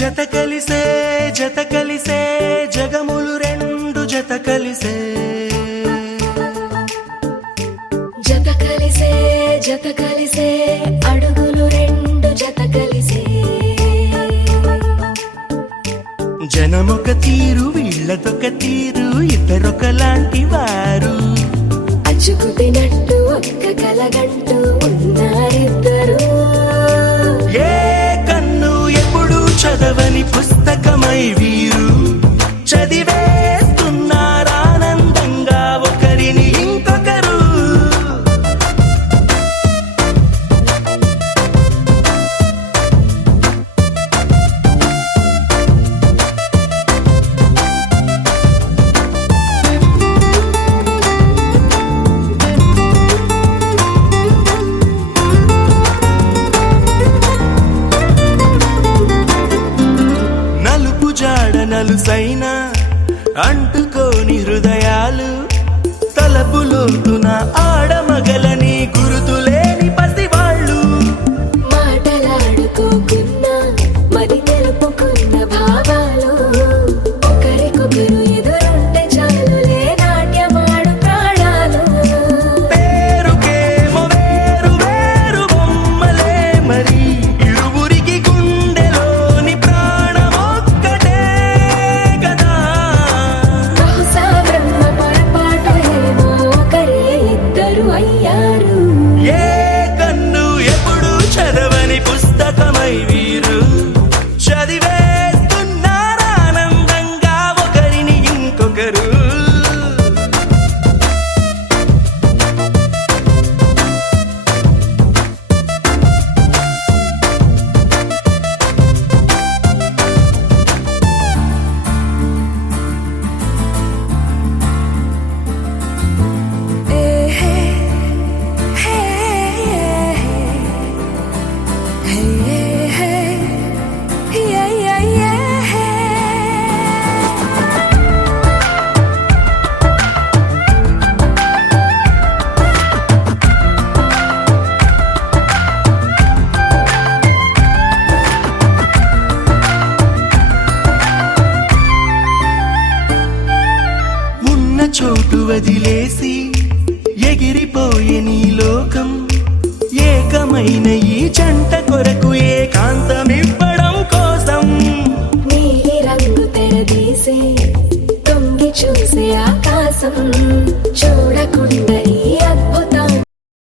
జత కలిసే జగములు రెండు జత కలిసే అడుగులు రెండు జత కలిసే జనమొక తీరు వీళ్ళదొక తీరు ఇద్దరొకలాంటి వారు అచ్చుకుతినట్టు ఒక్క కలగంటూ ఉన్నారిద్దరు ఏ కన్ను ఎప్పుడు చదవని పుస్తకమై వీరు చదివేస్తున్నారానందంగా ఒకరిని ఇంకొకరు. నలుపు జాడ నలుసైన అంటు